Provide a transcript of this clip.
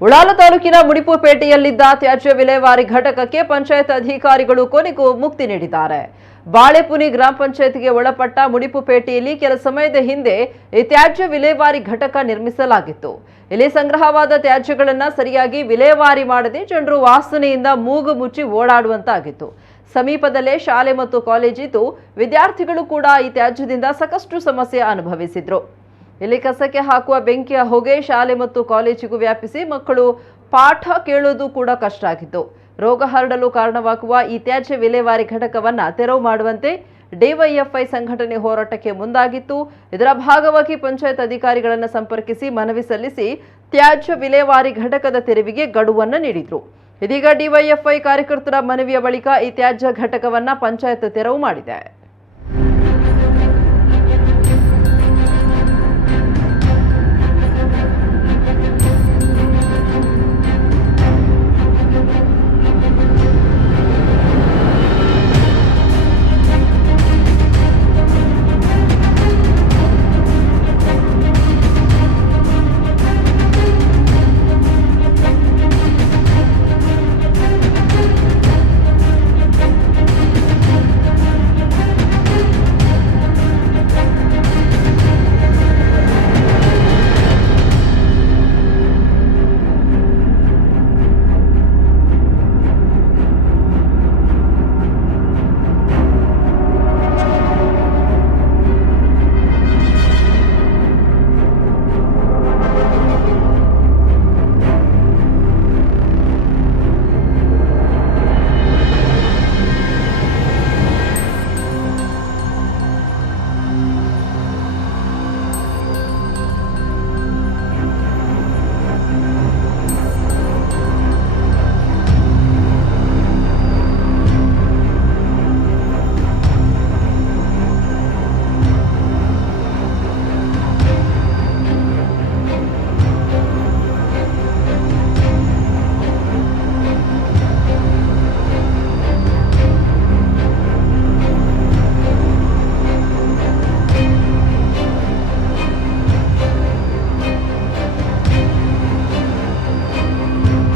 ಉಳಾಲ ತಾಲೂಕಿನ ಮುಡಿಪುಪೇಟೆಯಲ್ಲಿದ್ದ ತ್ಯಾಜ್ಯ ವಿಲೇವಾರಿ ಘಟಕಕ್ಕೆ ಪಂಚಾಯತ್ ಅಧಿಕಾರಿಗಳು ಕೊನೆಗೂ ಮುಕ್ತಿ ನೀಡಿದ್ದಾರೆ. ಬಾಳೆಪುನಿ ಗ್ರಾಮ ಪಂಚಾಯತ್ಗೆ ಒಳಪಟ್ಟ ಮುಡಿಪುಪೇಟೆಯಲ್ಲಿ ಕೆಲ ಸಮಯದ ಹಿಂದೆ ಈ ತ್ಯಾಜ್ಯ ವಿಲೇವಾರಿ ಘಟಕ ನಿರ್ಮಿಸಲಾಗಿತ್ತು. ಇಲ್ಲಿ ಸಂಗ್ರಹವಾದ ತ್ಯಾಜ್ಯಗಳನ್ನು ಸರಿಯಾಗಿ ವಿಲೇವಾರಿ ಮಾಡದೆ ಜನರು ವಾಸನೆಯಿಂದ ಮೂಗು ಮುಚ್ಚಿ ಓಡಾಡುವಂತಾಗಿತ್ತು. ಸಮೀಪದಲ್ಲೇ ಶಾಲೆ ಮತ್ತು ಕಾಲೇಜಿದ್ದು ವಿದ್ಯಾರ್ಥಿಗಳು ಕೂಡ ಈ ತ್ಯಾಜ್ಯದಿಂದ ಸಾಕಷ್ಟು ಸಮಸ್ಯೆ ಅನುಭವಿಸಿದ್ರು. ಇಲ್ಲಿ ಕಸಕ್ಕೆ ಹಾಕುವ ಬೆಂಕಿಯ ಹೊಗೆ ಶಾಲೆ ಮತ್ತು ಕಾಲೇಜಿಗೂ ವ್ಯಾಪಿಸಿ ಮಕ್ಕಳು ಪಾಠ ಕೇಳೋದು ಕೂಡ ಕಷ್ಟ ಆಗಿತ್ತು. ರೋಗ ಹರಡಲು ಕಾರಣವಾಗುವ ಈ ತ್ಯಾಜ್ಯ ವಿಲೇವಾರಿ ಘಟಕವನ್ನು ತೆರವು ಮಾಡುವಂತೆ ಡಿವೈಎಫ್ಐ ಸಂಘಟನೆ ಹೋರಾಟಕ್ಕೆ ಮುಂದಾಗಿತ್ತು. ಇದರ ಭಾಗವಾಗಿ ಪಂಚಾಯತ್ ಅಧಿಕಾರಿಗಳನ್ನು ಸಂಪರ್ಕಿಸಿ ಮನವಿ ಸಲ್ಲಿಸಿ ತ್ಯಾಜ್ಯ ವಿಲೇವಾರಿ ಘಟಕದ ತೆರವಿಗೆ ಗಡುವನ್ನು ನೀಡಿದ್ರು. ಇದೀಗ ಡಿವೈಎಫ್ಐ ಕಾರ್ಯಕರ್ತರ ಮನವಿಯ ಬಳಿಕ ಈ ತ್ಯಾಜ್ಯ ಘಟಕವನ್ನು ಪಂಚಾಯತ್ ತೆರವು ಮಾಡಿದೆ.